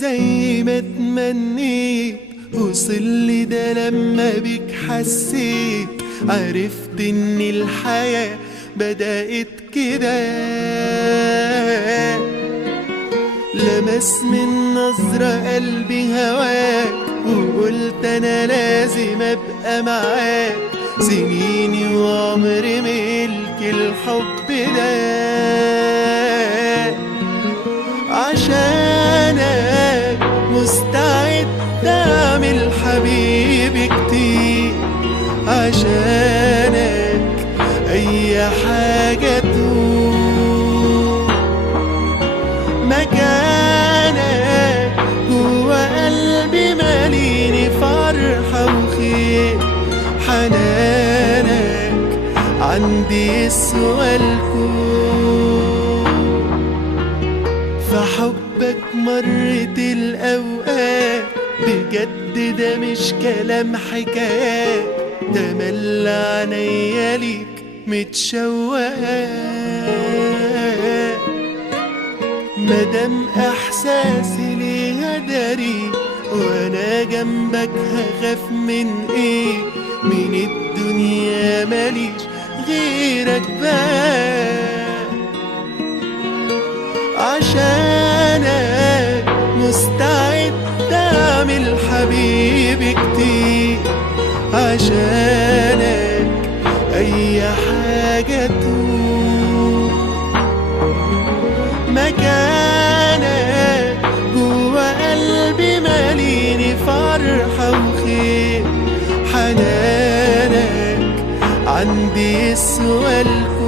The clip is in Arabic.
زي ما تمنيت وصل لي ده لما بيك حسيت، عرفت ان الحياة بدأت كده. لمس من نظرة قلبي هواك وقلت انا لازم ابقى معاك، سنيني وعمري ملك الحب ده. عشانك مستعد اعمل حبيبي كتير، عشانك اي حاجة تقول. مكانك جوا قلبي ماليني فرحة وخير، حنانك عندي يسوى الكون. فحبك مرت الأوقات بجد، ده مش كلام حكايات، ده ملى عينيا ليك متشوقات. مادام احساسي ليها داري وانا جنبك هخاف من ايه؟ من الدنيا ماليش غيرك بقى. عشانك مستعد اعمل حبيبي كتير، عشانك اي حاجة تقول. مكانك جوا قلبي ماليني فرحة وخير، حنانك عندي يسوى الكون.